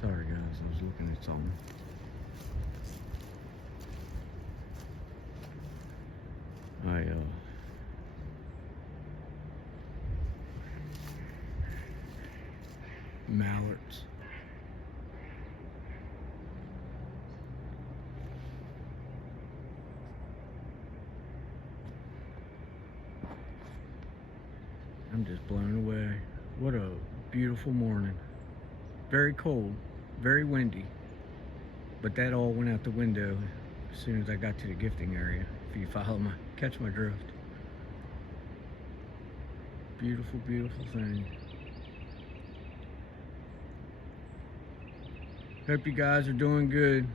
Sorry guys, I was looking at something. Mallards. I'm just blown away. What a beautiful morning. Very cold, very windy, but that all went out the window as soon as I got to the gifting area. If you catch my drift. Beautiful, beautiful thing. Hope you guys are doing good.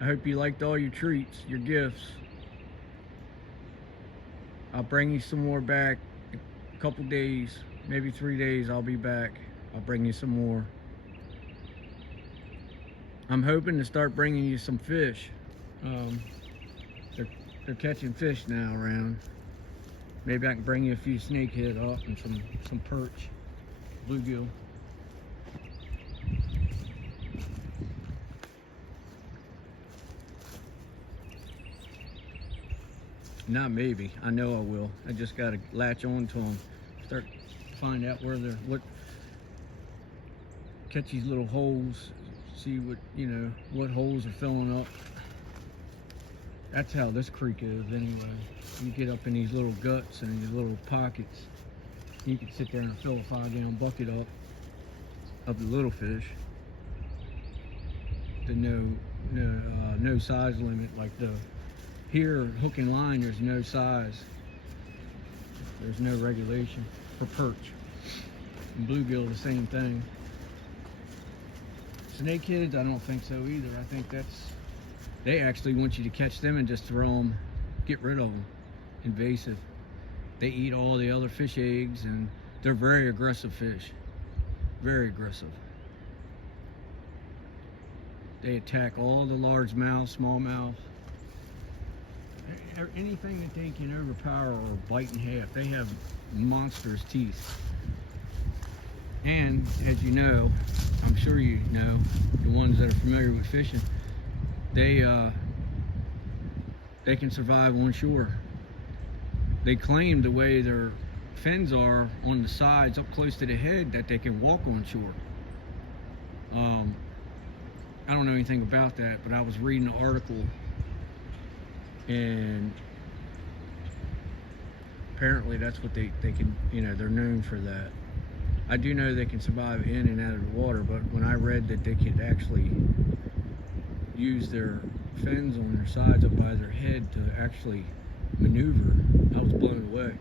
I hope you liked all your treats, your gifts. I'll bring you some more back in a couple days, maybe 3 days. I'll be back. I'll bring you some more. I'm hoping to start bringing you some fish. They're catching fish now around. Maybe I can bring you a few snakehead up and some perch, bluegill. Not maybe, I know I will. I just gotta latch on to them, start to find out where catch these little holes, see what holes are filling up. That's how this creek is anyway. You get up in these little guts and these little pockets. You can sit there and fill a 5-gallon bucket up of the little fish. The no size limit, like here, hook and line, there's no size. There's no regulation for perch. And bluegill, the same thing. Snakeheads, I don't think so either. I think they actually want you to catch them and just throw them, get rid of them. Invasive. They eat all the other fish eggs, and they're very aggressive fish. Very aggressive. They attack all the largemouth, smallmouth. Anything that they can overpower or bite in half. They have monstrous teeth. And as you know, I'm sure you know, the ones that are familiar with fishing, they can survive on shore. They claim the way their fins are on the sides up close to the head that they can walk on shore. I don't know anything about that, but I was reading an article, and apparently that's what they can, they're known for that. I do know they can survive in and out of the water, but when I read that they could actually use their fins on their sides up by their head to actually maneuver, I was blown away.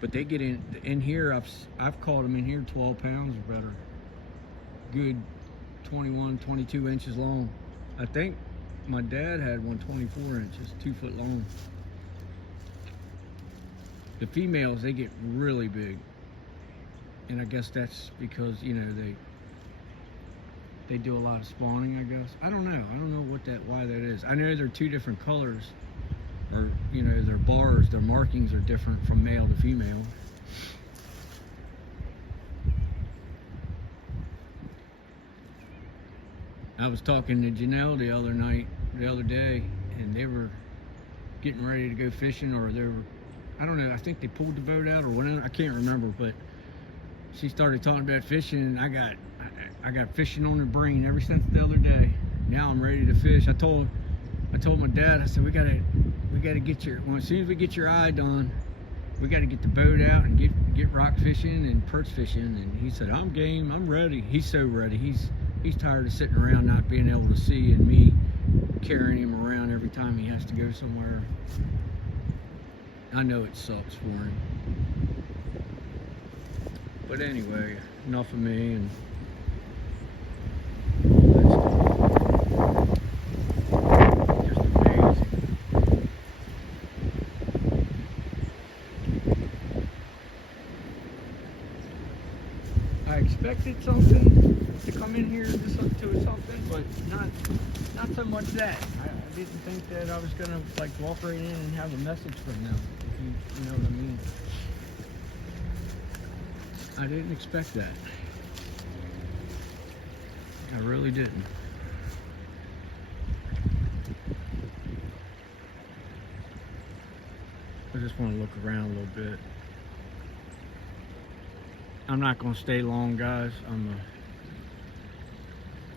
But they get in here. I've caught them in here 12 pounds or better. Good 21, 22 inches long. I think my dad had one 24 inches, 2 foot long. The females, they get really big, and I guess that's because they do a lot of spawning, I guess. I don't know why that is. I know they're two different colors, or their bars, their markings are different from male to female. I was talking to Janelle the other day, and they were getting ready to go fishing, or they were, I don't know, I think they pulled the boat out or whatever, I can't remember, but she started talking about fishing, and I got fishing on the brain ever since the other day. Now I'm ready to fish. I told my dad, I said, we gotta get as soon as we get your eye done, we gotta get the boat out and get rock fishing and perch fishing. And he said, I'm game, I'm ready. He's so ready. He's tired of sitting around not being able to see, and me carrying him around every time he has to go somewhere. I know it sucks for him. But anyway, enough of me, and just amazing. I expected something to come in here to something, but not so much that. I didn't think that I was gonna walk right in and have a message from them, if you know what I mean. I didn't expect that. I really didn't. I just want to look around a little bit. I'm not going to stay long, guys.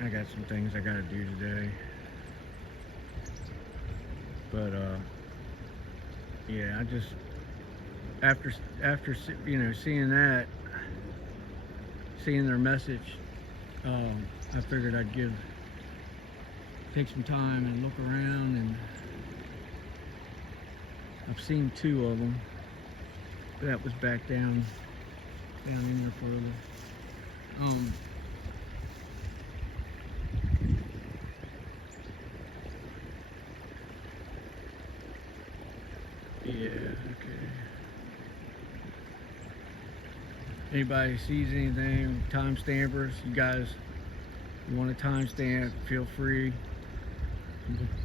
I got some things I got to do today. But yeah, I just after seeing that, seeing their message, I figured I'd take some time and look around, and I've seen 2 of them. That was back down in there further. Yeah, okay. Anybody sees anything, time stampers, you guys, you want a timestamp, feel free.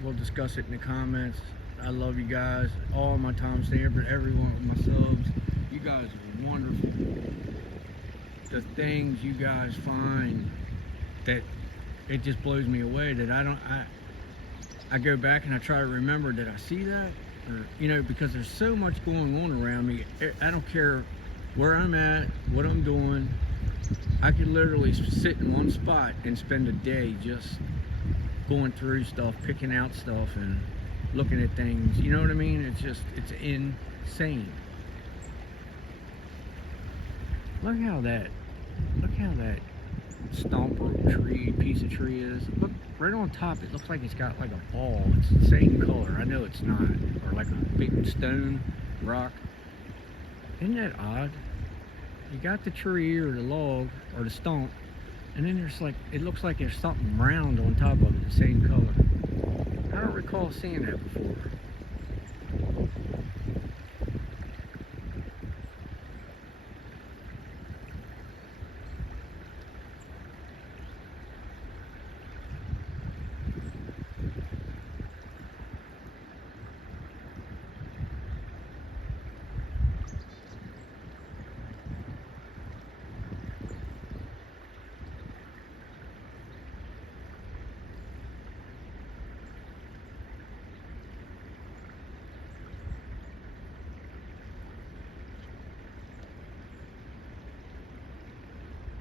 We'll discuss it in the comments. I love you guys, all my time stampers, everyone of my subs. You guys are wonderful. The things you guys find, that it just blows me away, that I go back and I try to remember, did I see that? Or, because there's so much going on around me. I don't care where I'm at, what I'm doing. I could literally sit in one spot and spend a day just going through stuff, picking out stuff and looking at things. You know what I mean? It's insane. Look how that stump or piece of tree is. Look right on top, it looks like it's got like a ball. It's the same color. I know it's not. Or like a big stone, rock. Isn't that odd? You got the tree or the log or the stump, and then it looks like there's something round on top of it, the same color. I don't recall seeing that before.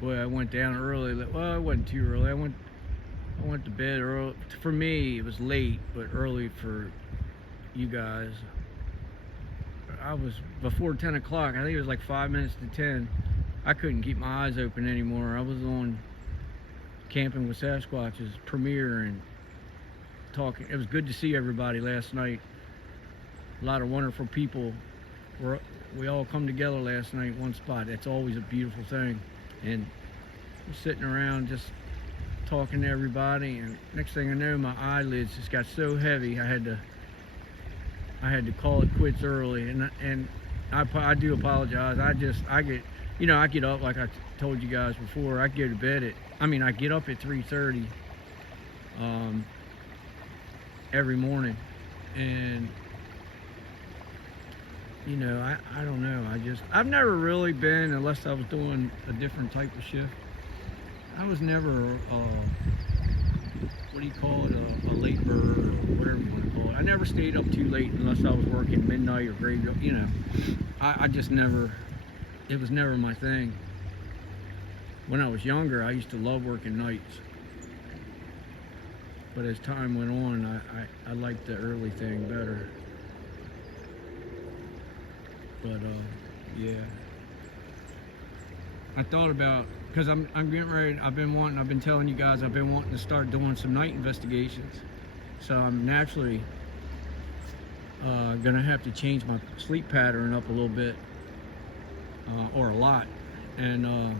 Boy, I went down early. Well, it wasn't too early. I went to bed early. For me, it was late, but early for you guys. I was before 10 o'clock. I think it was like 5 minutes to 10. I couldn't keep my eyes open anymore. I was on Camping with Sasquatch's premiere and talking. It was good to see everybody last night. A lot of wonderful people. We all come together last night in one spot. That's always a beautiful thing. And we're sitting around just talking to everybody, and next thing I know, my eyelids just got so heavy I had to call it quits early. And I do apologize. I get up, like I told you guys before. I go to bed I get up at 3:30 every morning, and I don't know. I've never really been, unless I was doing a different type of shift. I was never, what do you call it, a late bird or whatever you want to call it. I never stayed up too late unless I was working midnight or graveyard. I just never, it was never my thing. When I was younger, I used to love working nights. But as time went on, I liked the early thing better. But yeah, I thought about, because I'm getting ready. I've been telling you guys, I've been wanting to start doing some night investigations. So I'm naturally gonna have to change my sleep pattern up a little bit, or a lot, and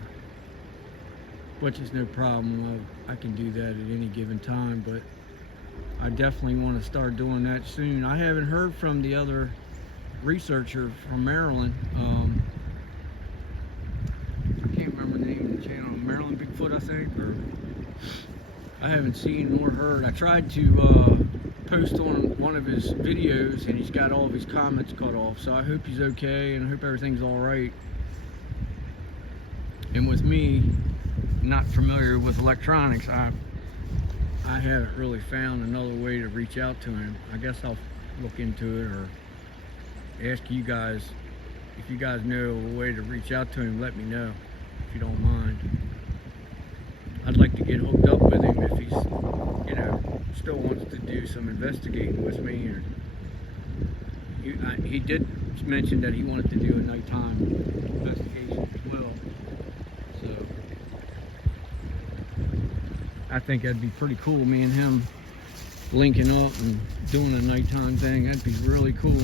which is no problem. I can do that at any given time, but I definitely want to start doing that soon. I haven't heard from the other researcher from Maryland. I can't remember the name of the channel. Maryland Bigfoot, I think. Or I haven't seen nor heard. I tried to post on one of his videos, and he's got all of his comments cut off. So I hope he's okay, and I hope everything's all right. And with me not familiar with electronics, I haven't really found another way to reach out to him. I guess I'll look into it or ask you guys. If you guys know a way to reach out to him, let me know, if you don't mind. I'd like to get hooked up with him if he's, still wants to do some investigating with me. Or he did mention that he wanted to do a nighttime investigation as well. So I think that'd be pretty cool. Me and him linking up and doing a nighttime thing. That'd be really cool.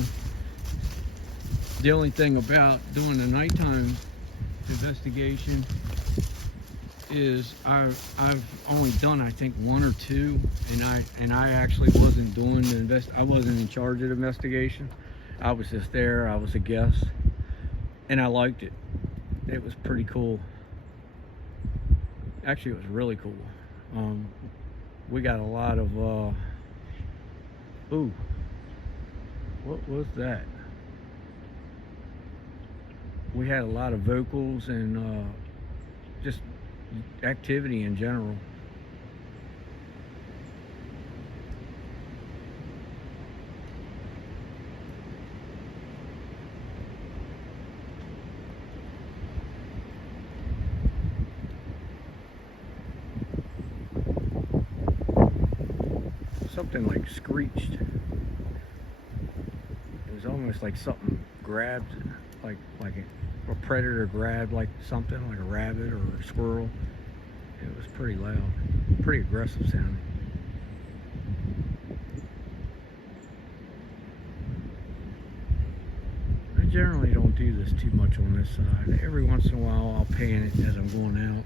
The only thing about doing a nighttime investigation is I've only done, I think, one or two, and I actually wasn't doing the I wasn't in charge of the investigation. I was just there. I was a guest, and I liked it. It was pretty cool. Actually, it was really cool. We got a lot of ooh, what was that? We had a lot of vocals and just activity in general. Something like screeched. It was almost like something grabbed, like a predator grabbed like something, like a rabbit or a squirrel. It was pretty loud, pretty aggressive sounding. I generally don't do this too much on this side. Every once in a while I'll pan it as I'm going out,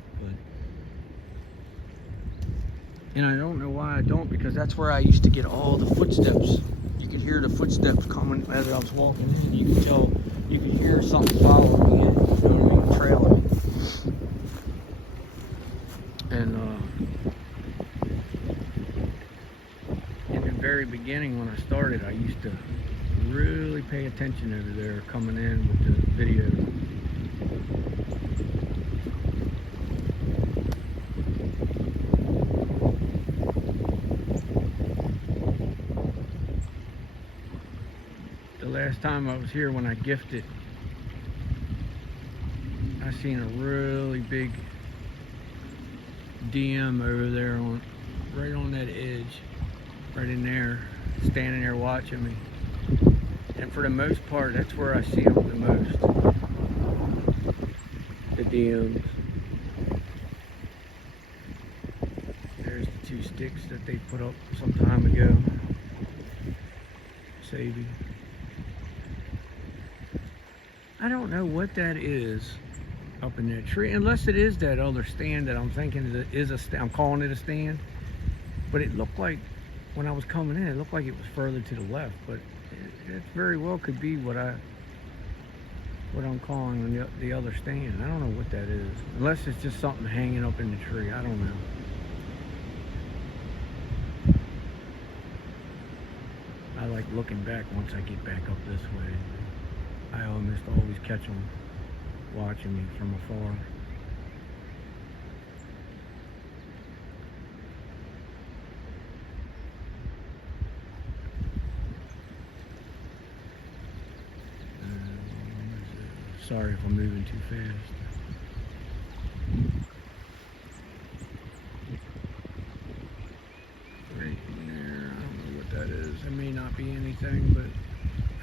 and I don't know why I don't, because that's where I used to get all the footsteps. You could hear the footsteps coming as I was walking in. You could tell, you could hear something following me, trailing. And in the very beginning when I started, I used to really pay attention over there coming in with the video. The last time I was here, when I gifted, I seen a really big DM over there right on that edge, right in there, standing there watching me. And for the most part, that's where I see them the most, the DMs. There's the two sticks that they put up some time ago. Sabe. I don't know what that is up in that tree, unless it is that other stand that I'm thinking is a stand. I'm calling it a stand, but it looked like, when I was coming in, it looked like it was further to the left, but it very well could be what I'm calling the other stand. I don't know what that is, unless it's just something hanging up in the tree. I don't know. I like looking back once I get back up this way. I almost always catch them watching me from afar. Sorry if I'm moving too fast. Right there, I don't know what that is. It may not be anything, but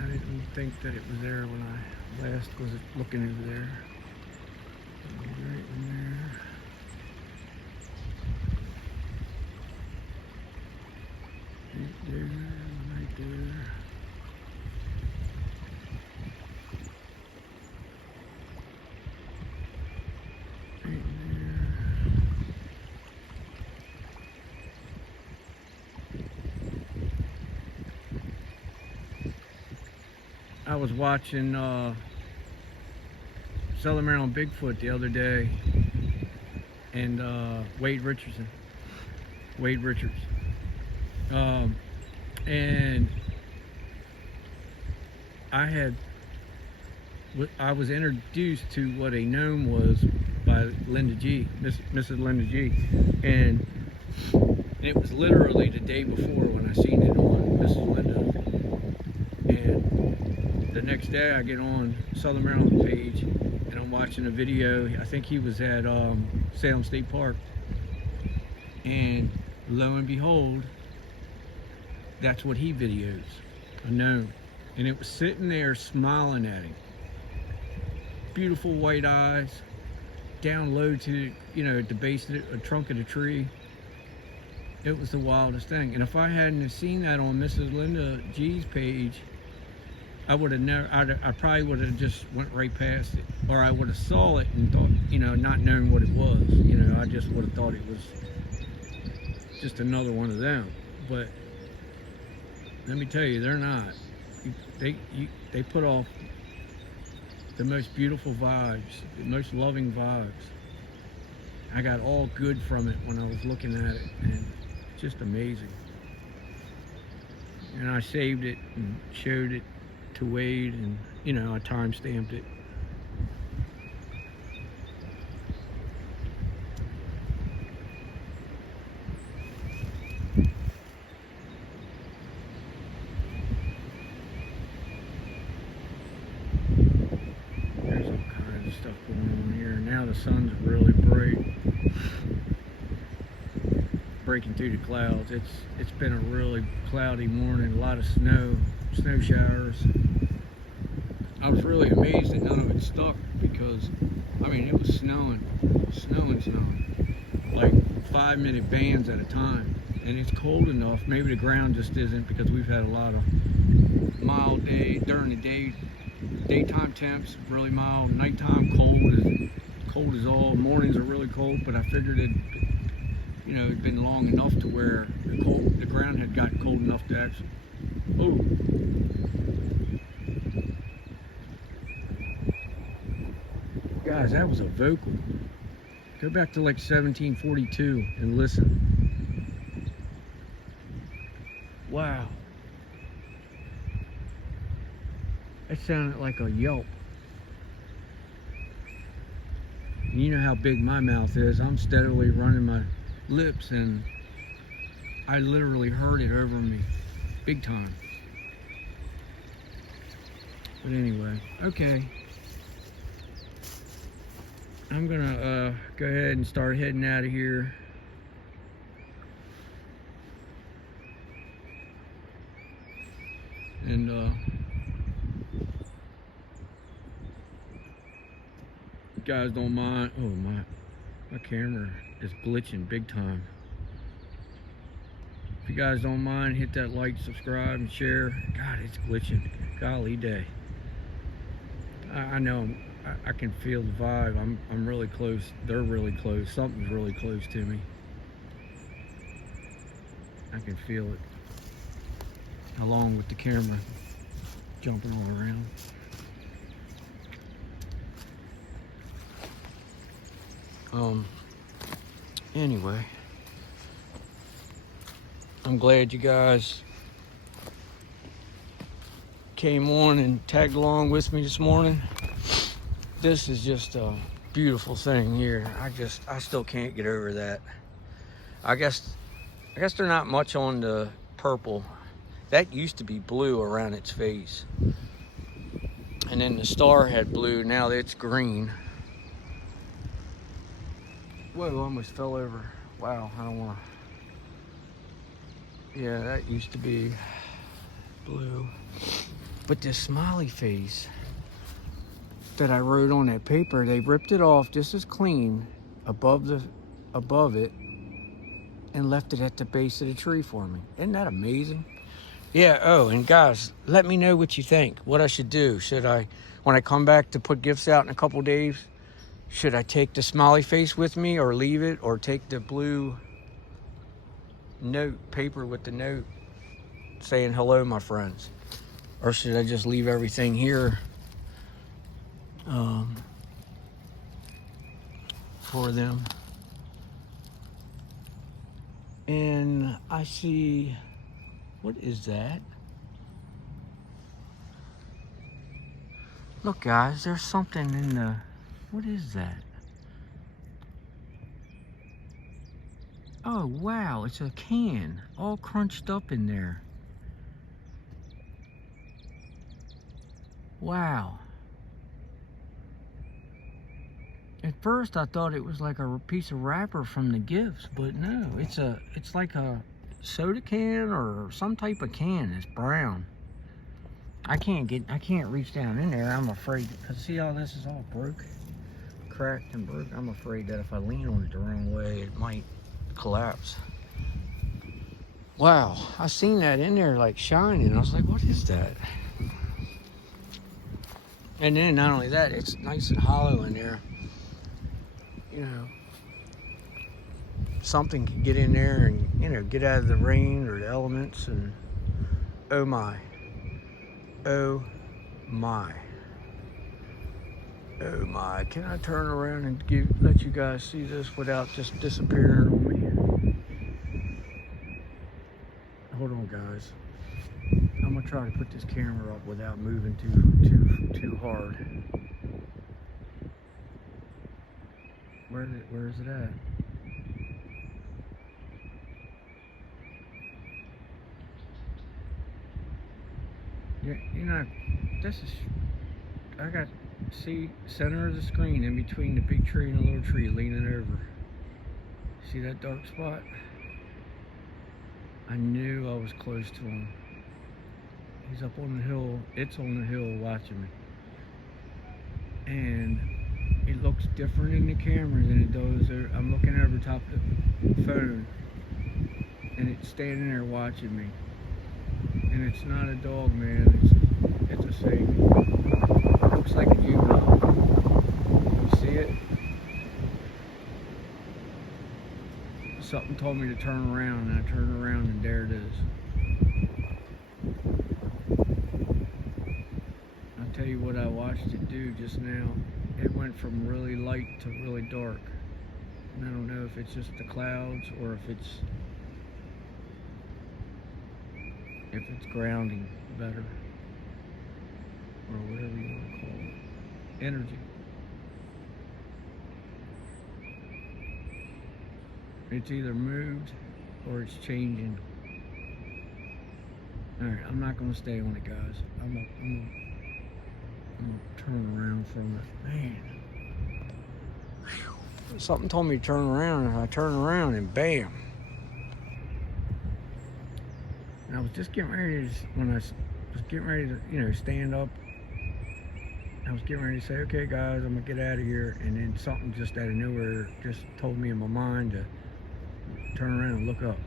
I didn't think that it was there when I last was looking over there. Right in there. Right there, right there. Right there. I was watching Southern Maryland Bigfoot the other day, and Wade Richards, and I was introduced to what a gnome was by Linda G, Mrs. Linda G, and it was literally the day before when I seen it on Mrs. Linda, and the next day I get on Southern Maryland page and I'm watching a video. I think he was at Salem State Park, and lo and behold, that's what he videos, unknown, and it was sitting there smiling at him. Beautiful white eyes, down low to, you know, at the base of the trunk of the tree. It was the wildest thing. And if I hadn't have seen that on Mrs. Linda G's page, I would have never, I probably would have just went right past it. Or I would have saw it and thought, you know, not knowing what it was. You know, I just would have thought it was just another one of them. But let me tell you, they're not. They put off the most beautiful vibes, the most loving vibes. I got all good from it when I was looking at it, and just amazing. And I saved it and showed it to Wade, and, you know, I time-stamped it. There's all kinds of stuff going on here. Now the sun's really bright, breaking through the clouds. It's been a really cloudy morning, a lot of snow showers. I was really amazed that none of it stuck, because I mean, it was snowing, like 5-minute bands at a time. And it's cold enough, maybe the ground just isn't, because we've had a lot of mild day during the day, daytime temps really mild, nighttime cold as all. Mornings are really cold, but I figured it, you know, it'd been long enough to where the ground had gotten cold enough to actually, oh. Guys, that was a vocal. Go back to like 1742 and listen. Wow. That sounded like a yelp. You know how big my mouth is. I'm steadily running my lips, and I literally heard it over me, big time. But anyway, okay. I'm gonna go ahead and start heading out of here. And you guys don't mind. Oh, my camera is glitching big time. If you guys don't mind, hit that like, subscribe, and share. God, it's glitching. Golly day. I know I can feel the vibe. I'm really close. They're really close. Something's really close to me. I can feel it, along with the camera jumping all around. Anyway, I'm glad you guys came on and tagged along with me this morning. This is just a beautiful thing here. I still can't get over that. I guess they're not much on the purple. That used to be blue around its face. And then the star had blue, now it's green. Whoa, I almost fell over. Wow, I don't want to. Yeah, that used to be blue. But this smiley face that I wrote on that paper, they ripped it off just as clean above it and left it at the base of the tree for me. Isn't that amazing? Yeah, oh, and guys, let me know what you think, what I should do. Should I, when I come back to put gifts out in a couple days, should I take the smiley face with me or leave it, or take the blue note paper with the note saying hello, my friends? Or should I just leave everything here for them? And I see, what is that? Look, guys, there's something in the, what is that? Oh, wow, it's a can all crunched up in there. Wow. At first I thought it was like a piece of wrapper from the gifts, but no, it's like a soda can or some type of can. It's brown. I can't reach down in there. I'm afraid, because see how this is all broke, cracked and broke. I'm afraid that if I lean on it the wrong way, it might collapse. Wow, I seen that in there like shining. I was like, what is that? And then not only that, it's nice and hollow in there. You know, something could get in there and, you know, get out of the rain or the elements, and oh my. Oh my. Oh my. Can I turn around and let you guys see this without just disappearing on me? Hold on, guys. I'm gonna try to put this camera up without moving too hard. Where is it at? Yeah, you know, this is, I got, see, center of the screen in between the big tree and the little tree leaning over. See that dark spot? I knew I was close to him. He's up on the hill, it's on the hill watching me. And it looks different in the camera than it does. I'm looking over top of the phone, and it's standing there watching me. And it's not a dog, man. It's a sabe. It looks like a juvenile. You see it? Something told me to turn around, and I turned around, and there it is. I'll tell you what I watched it do just now. It went from really light to really dark. And I don't know if it's just the clouds or if it's grounding better, or whatever you want to call it. Energy. It's either moved or it's changing. Alright, I'm not going to stay on it, guys. I'm gonna turn around from it. Man. Something told me to turn around, and I turned around, and bam. And I was just getting ready to, when I was getting ready to, you know, stand up, I was getting ready to say, okay, guys, I'm going to get out of here. And then something just out of nowhere just told me in my mind to turn around and look up.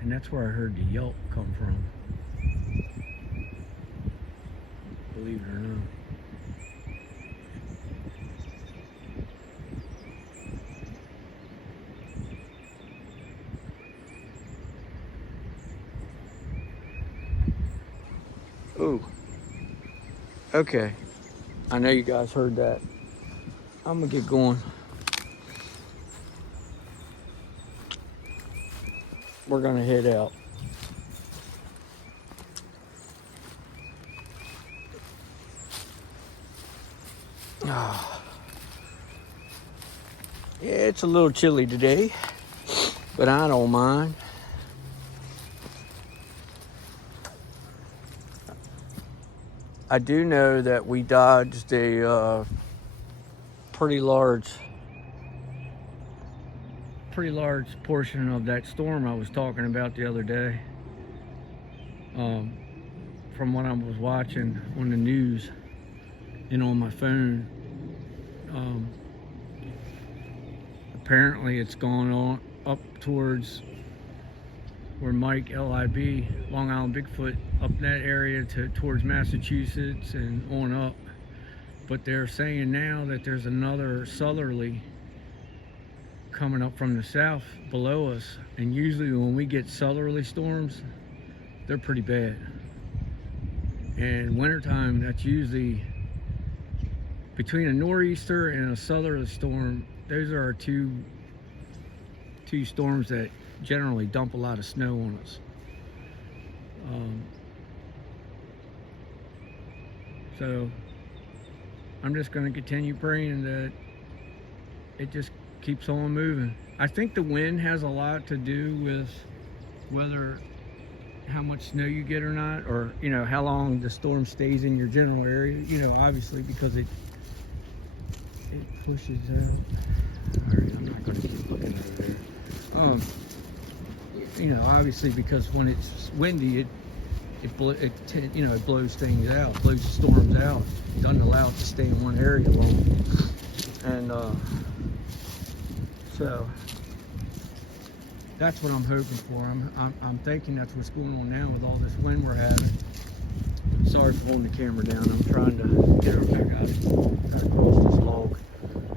And that's where I heard the yelp come from. Believe it or not. Ooh. Okay. I know you guys heard that. I'm gonna get going. We're gonna head out. Yeah, it's a little chilly today, but I don't mind. I do know that we dodged a pretty large portion of that storm I was talking about the other day. From what I was watching on the news and on my phone, apparently it's gone on up towards where Mike LIB, Long Island Bigfoot, up that area towards Massachusetts and on up. But they're saying now that there's another southerly coming up from the south below us, and usually when we get southerly storms, they're pretty bad. And wintertime, that's usually between a nor'easter and a southerly storm. Those are our two storms that generally dump a lot of snow on us. So I'm just going to continue praying that it just keeps on moving. I think the wind has a lot to do with whether how much snow you get or not, or how long the storm stays in your general area. Obviously because it pushes out. All right, I'm not going to keep looking over there. Obviously because when it's windy, it blows things out, blows storms out, doesn't allow it to stay in one area long. And so that's what I'm hoping for. I'm thinking that's what's going on now with all this wind we're having. Sorry for holding the camera down. I'm trying to get her back out across this log.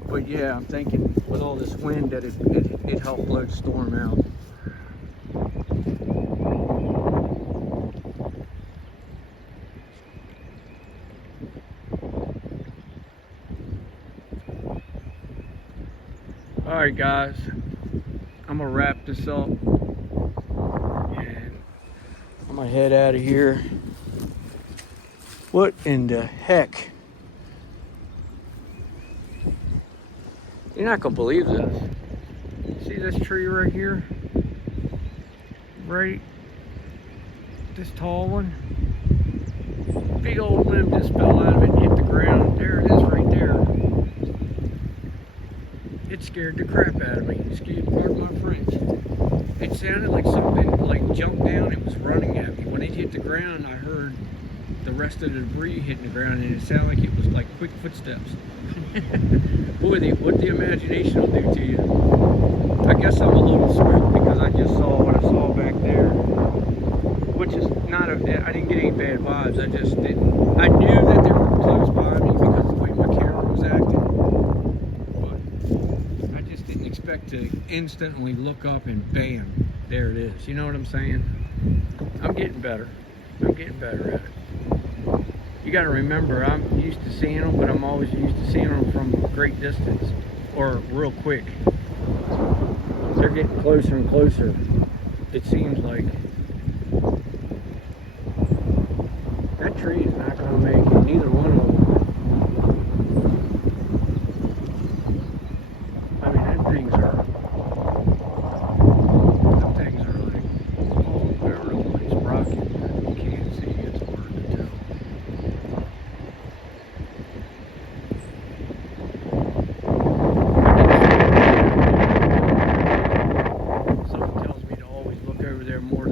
But yeah, I'm thinking with all this wind that it helped blow the storm out. All right, guys, I'm gonna wrap this up and I'm gonna head out of here. What in the heck? You're not gonna believe this. See this tree right here? Right? This tall one? Big old limb just fell out of it and hit the ground. There it is right there. It scared the crap out of me. Pardon my French. It sounded like something like jumped down. It was running at me. When it hit the ground, I heard the rest of the debris hitting the ground, and it sounded like it was like quick footsteps. Boy, what the imagination will do to you. I guess I'm a little spooked because I just saw what I saw back there, which is not I didn't get any bad vibes. I just didn't. I knew that they were close by me because of the way my camera was acting. Didn't expect to instantly look up and bam, there it is. You know what I'm saying? I'm getting better. I'm getting better at it. You got to remember, I'm used to seeing them, but I'm always used to seeing them from a great distance or real quick. They're getting closer and closer, it seems like. That tree is not going to make it, neither one of them. Things are like all over the place, rocking. You can't see, it's hard to tell. Something tells me to always look over there more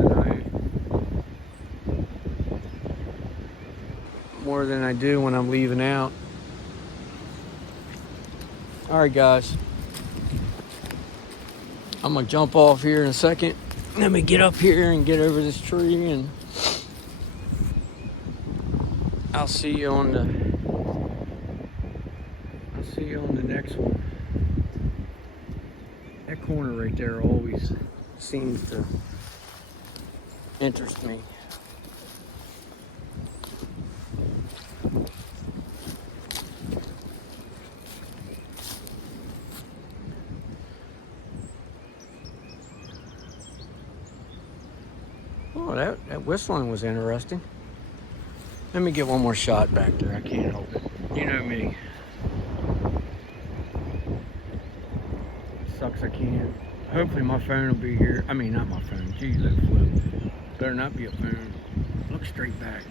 than I do when I'm leaving out. Alright, guys. I'm gonna jump off here in a second. Let me get up here and get over this tree, and I'll see you on the next one. That corner right there always seems to interest me. Oh, that whistling was interesting. Let me get one more shot back there. I can't help it. You know me. It sucks I can't. Hopefully my phone will be here. I mean, not my phone. Geez, that flip. Better not be a phone. Look straight back.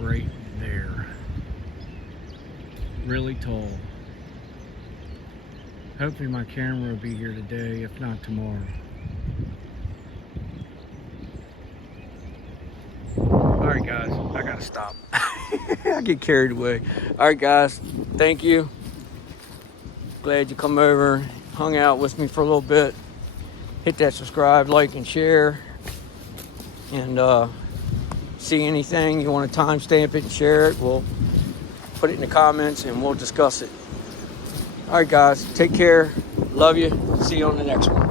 Right there. Really tall. Hopefully my camera will be here today, if not tomorrow. Alright guys, I gotta stop. I get carried away. Alright guys, thank you. Glad you come over, hung out with me for a little bit. Hit that subscribe, like, and share. And see anything you want to timestamp it and share it, we'll put it in the comments and we'll discuss it. Alright guys, take care. Love you. See you on the next one.